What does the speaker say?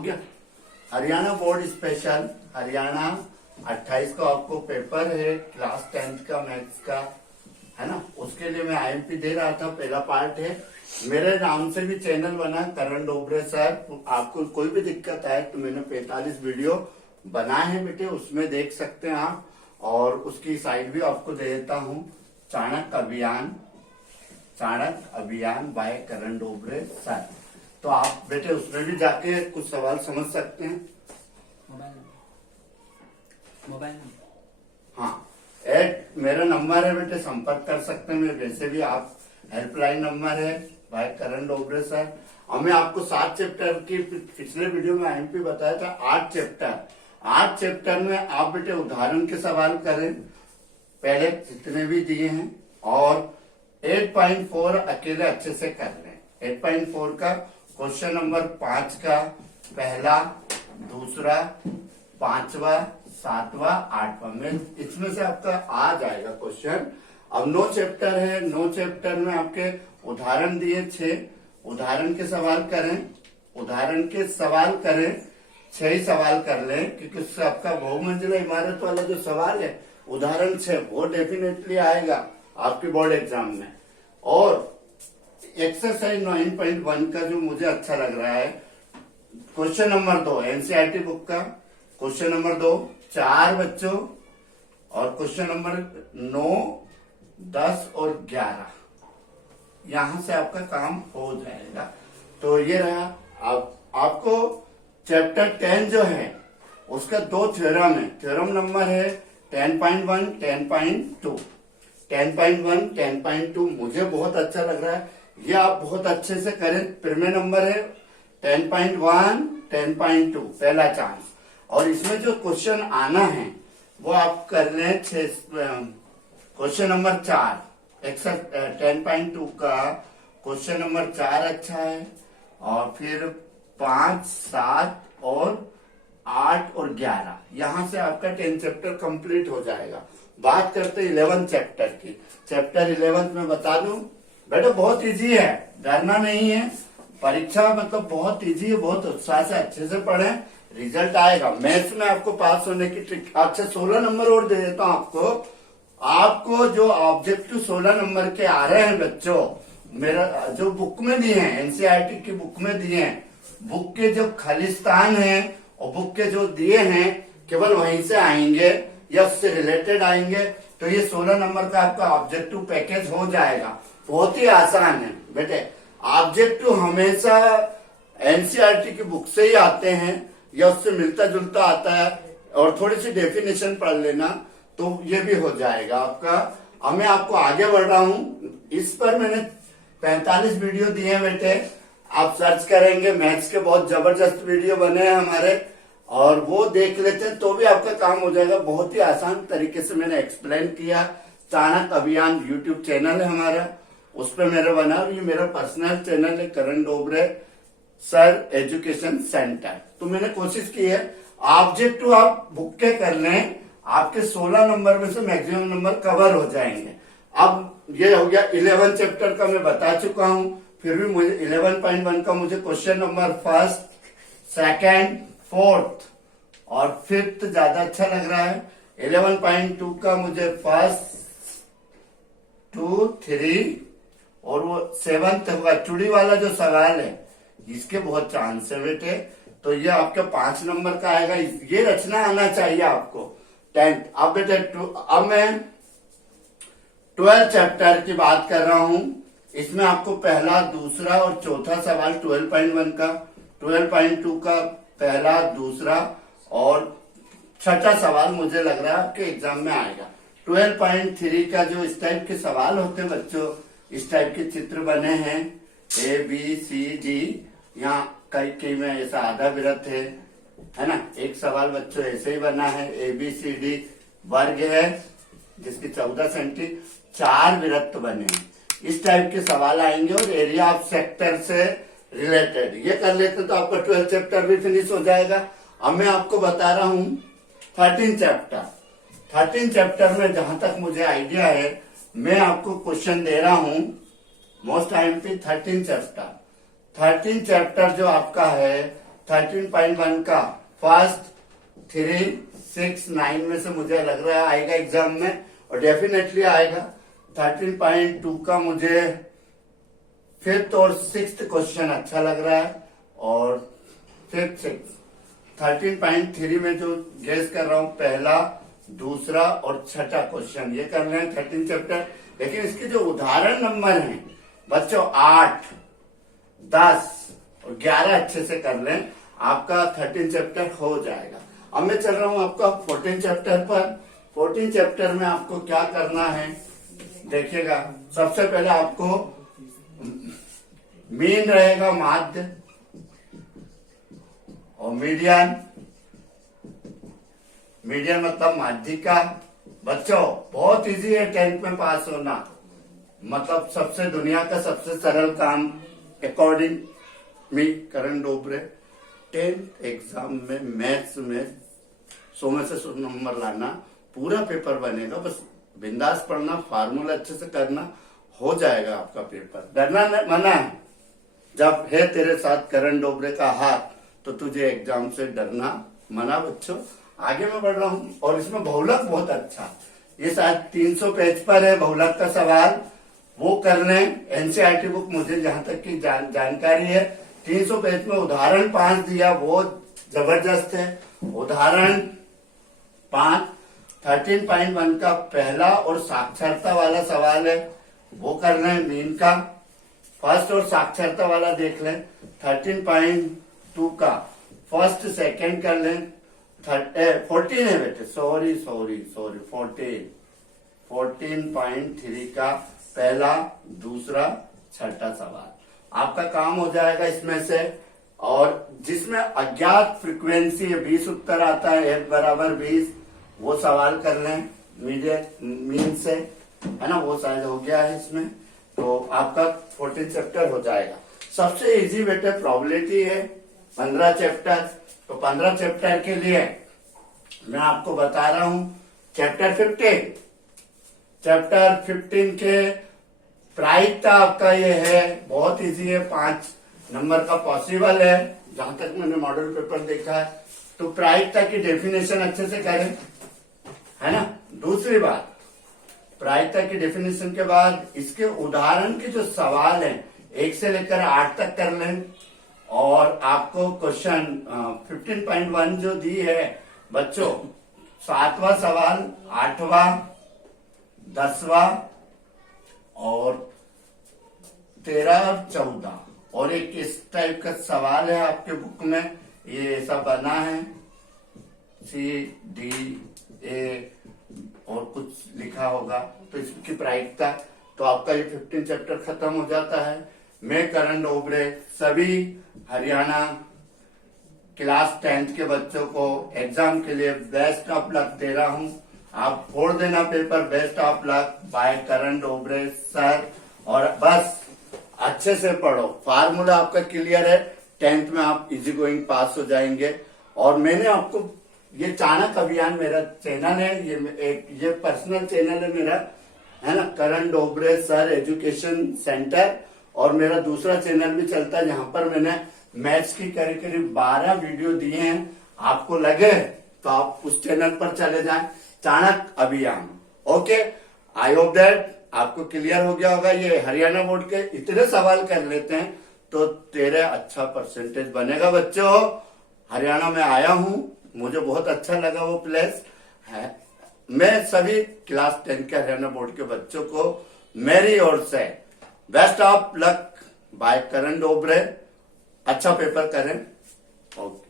हो गया। Haryana board special, Haryana 28 को आपको पेपर है क्लास 10th का मैथ्स का, है ना। उसके लिए मैं आईएमपी दे रहा था, पहला पार्ट है। मेरे नाम से भी चैनल बना करण डोबरे सर। आपको कोई भी दिक्कत आए तो मैंने 45 वीडियो बनाए हैं बेटे, उसमें देख सकते हैं आप। और उसकी साइड भी आपको दे देता हूँ, चाणक्य अभियान बाय करण डोबरे सर। तो आप बेटे उसमें भी जाके कुछ सवाल समझ सकते हैं। मोबाइल हाँ, मेरा नंबर है बेटे, संपर्क कर सकते हैं। वैसे भी आप हेल्पलाइन नंबर है भाई करण डोबरे सर। और मैं आपको 7 चैप्टर की पिछले वीडियो में आईएमपी बताया था, 8 चैप्टर में आप बेटे उदाहरण के सवाल करें, पहले जितने भी दिए हैं। और 8.4 अकेले अच्छे से कर लें। 8.4 का क्वेश्चन नंबर 5 का पहला, दूसरा, 5वां, 7वां, 8वां में इसमें से आपका आ जाएगा क्वेश्चन। अब 9 चैप्टर है, 9 चैप्टर में आपके उदाहरण दिए 6 उदाहरण के सवाल करें, 6 ही सवाल कर लें, क्योंकि उससे आपका बहुमंजिला इमारत वाला जो सवाल है उदाहरण 6 वो डेफिनेटली आएगा आपके बोर्ड एग्जाम में। और एक्सरसाइज 9.1 का जो मुझे अच्छा लग रहा है, क्वेश्चन नंबर 2 एनसीईआरटी बुक का क्वेश्चन नंबर 2 4 बच्चों, और क्वेश्चन नंबर 9, 10 और 11 यहां से आपका काम हो जाएगा। तो ये रहा। अब आपको चैप्टर 10 जो है उसका 2 थ्योरम है। थ्योरम नंबर है 10.1, 10.2। 10.1, 10.2 मुझे बहुत अच्छा लग रहा है, ये आप बहुत अच्छे से करें। प्रीमियर नंबर है 10.1, 10.2 पहला चांस। और इसमें जो क्वेश्चन आना है वो आप कर लें। क्वेश्चन नंबर 4 10.2 का क्वेश्चन नंबर 4 अच्छा है। और फिर 5, 7 और 8 और 11 यहां से आपका 10 चैप्टर कंप्लीट हो जाएगा। बात करते 11 चैप्टर की। चैप्टर 11 में बता दूं बेटा, बहुत इजी है, डरना नहीं है। परीक्षा मतलब बहुत इजी है, बहुत उत्साह से अच्छे से पढ़ें, रिजल्ट आएगा। मैथ्स में आपको पास होने की ट्रिक। अच्छा 16 नंबर और दे देता हूं आपको जो ऑब्जेक्टिव 16 नंबर के आ रहे हैं बच्चों, मेरा जो बुक में दिए हैं, एनसीईआरटी की बुक में दिए हैं, बुक के जो खालिस्तान है और बुक के जो दिए हैं केवल वहीं से आएंगे या उससे रिलेटेड आएंगे। तो ये 16 नंबर का आपका ऑब्जेक्टिव पैकेज हो जाएगा। बहुत ही आसान है बेटे। ऑब्जेक्टिव हमेशा एनसीईआरटी की बुक से ही आते हैं या उससे मिलता जुलता आता है, और थोड़ी सी डेफिनेशन पढ़ लेना तो ये भी हो जाएगा आपका। अब मैं आपको आगे बढ़ रहा हूं। इस पर मैंने 45 वीडियो दिए हैं बेटे, आप सर्च करेंगे, मैथ्स के बहुत जबरदस्त वीडियो बने हैं हमारे, और वो देख लेते हैं तो भी आपका काम हो जाएगा। बहुत ही आसान तरीके से मैंने एक्सप्लेन किया। चाणक्य अभियान यूट्यूब चैनल है हमारा, उस पर मेरा बना, और ये मेरा पर्सनल चैनल है करण डोबरे सर एजुकेशन सेंटर। तो मैंने कोशिश की है ऑब्जेक्टिव आप बुक के कर लें, आपके 16 नंबर में से मैक्सिमम नंबर कवर हो जाएंगे। अब ये हो गया 11 चैप्टर का, मैं बता चुका हूं। फिर भी मुझे 11.1 का मुझे क्वेश्चन नंबर 1, 2, 4 और 5 ज्यादा अच्छा लग रहा है। 11.2 का मुझे 1, 2, 3 और वो 7th होगा, चुड़ी वाला जो सवाल है इसके बहुत चांस है बेटे। तो ये आपका 5 नंबर का आएगा। ये रचना आना चाहिए आपको 10th। अब बेटे अब मैं 12 चैप्टर की बात कर रहा हूं। इसमें आपको पहला, दूसरा और चौथा सवाल 12.1 का, 12.2 का पहला, दूसरा और छठा सवाल मुझे लग रहा है आपके एग्जाम में आएगा। 12.3 का जो इस टाइप के सवाल होते हैं बच्चों, इस टाइप के चित्र बने हैं ABCD, यहाँ कई में ऐसा आधा वृत्त है ना। एक सवाल बच्चों ऐसे ही बना है, ABCD वर्ग है जिसकी 14 सेंटी, 4 वृत्त बने हैं। इस टाइप के सवाल आएंगे और एरिया ऑफ सेक्टर से रिलेटेड ये कर लेते तो आपका 12 चैप्टर भी फिनिश हो जाएगा। अब मैं आपको बता रहा हूं 13 चैप्टर। 13 चैप्टर में जहां तक मुझे आइडिया है, मैं आपको क्वेश्चन दे रहा हूं मोस्ट आईएमपी 13 चैप्टर। 13 चैप्टर जो आपका है, 13.1 का फर्स्ट 3, 6, 9 में से मुझे लग रहा है आएगा एग्जाम में, और डेफिनेटली आएगा। 13.2 का मुझे 5th और 6th क्वेश्चन अच्छा लग रहा है, और 5th 6th 13.3 में जो गेस कर रहा हूं, पहला, दूसरा और छठा क्वेश्चन ये करना है 13 चैप्टर। लेकिन इसके जो उदाहरण नंबर हैं बच्चों 8, 10 और 11 अच्छे से कर लें, आपका 13 चैप्टर हो जाएगा। अब मैं चल रहा हूं आपका 14 चैप्टर पर। 14 चैप्टर में आपको क्या करना है देखिएगा। सबसे पहले आपको मीन रहेगा, माध्य और मीडियन। मीडियन मतलब माध्यिका। बच्चों बहुत इजी है 10th में पास होना, मतलब सबसे दुनिया का सबसे सरल काम अकॉर्डिंग मी करण डोबरे। 10th एग्जाम में मैथ्स में 100 में से 100 नंबर लाना, पूरा पेपर बनेगा। बस बिंदास पढ़ना, फार्मूला अच्छे से करना, हो जाएगा आपका पेपर। डरना मना है। जब है तेरे साथ करण डोबरे का हाथ, तो तुझे एग्जाम से डरना मना बच्चों। आगे मैं बढ़ रहा हूं, और इसमें बहुलक बहुत अच्छा, ये शायद 300 पेज पर है बहुलक का सवाल, वो कर लें। एनसीईआरटी बुक मुझे जहां तक की जानकारी है 300 पेज में उदाहरण 5 दिया, वो जबरदस्त है। उदाहरण 5 13.1 का पहला और साक्षरता वाला सवाल है, वो कर लें। मीन का फर्स्ट और साक्षरता वाला देख लें। 13.2 का फर्स्ट सेकंड कर लें। 14 है बेटे, सॉरी 14.3 का पहला, दूसरा, छठा सवाल आपका काम हो जाएगा इसमें से। और जिसमें अज्ञात फ्रीक्वेंसी है, 20 उत्तर आता है, 1 बराबर 20, वो सवाल कर लें मीन से, है ना, वो शायद हो गया है इसमें। तो आपका 14 चैप्टर हो जाएगा। सबसे इजी बेटे प्रोबेबिलिटी है 15 चैप्टर। तो 15 चैप्टर के लिए मैं आपको बता रहा हूं चैप्टर 15 के प्रायिकता आपका ये है, बहुत इजी है, 5 नंबर का पॉसिबल है जहां तक मैंने मॉडल पेपर देखा है। तो प्रायिकता की डेफिनेशन अच्छे से करें, है ना। दूसरी बात, प्रायिकता की डेफिनेशन के बाद इसके उदाहरण के जो सवाल हैं 1 से लेकर 8 तक कर लें। और आपको क्वेश्चन 15.1 जो दी है बच्चों, 7वां सवाल, 8वां, 10वां और 13 और 14, और एक इस टाइप का सवाल है आपके बुक में, ये ऐसा बना है CDA और कुछ लिखा होगा, तो इसकी प्रायिकता। तो आपका ये 15 चैप्टर खत्म हो जाता है। मैं करण डोबरे सभी हरियाणा क्लास 10th के बच्चों को एग्जाम के लिए बेस्ट ऑफ लक दे रहा हूं। आप फोड़ देना paper, best of luck by Karan Dobre sir. और बस अच्छे से पढ़ो, फार्मूला आपका क्लियर है, 10th में आप इजी गोइंग पास हो जाएंगे। और मैंने आपको ये चाणक अभियान मेरा चैनल है, ये पर्सनल चैनल है मेरा, है ना, करण डोबरे सर एजुकेशन सेंटर। और मेरा दूसरा चैनल भी चलता है जहां पर मैंने मैथ्स की करीब 12 वीडियो दिए हैं। आपको लगे तो आप उस चैनल पर चले जाएं, चाणक अभियान। ओके, आई होप दैट आपको क्लियर हो गया होगा। ये हरियाणा बोर्ड के इतने सवाल कर लेते हैं तो तेरे अच्छा परसेंटेज बनेगा बच्चों। हरियाणा में आया हूं, मुझे बहुत अच्छा लगा वो प्लेस है। मैं सभी क्लास 10 के हरियाणा बोर्ड के बच्चों को मेरी ओर से best of luck by Karan Dobre. अच्छा पेपर करें। ओके।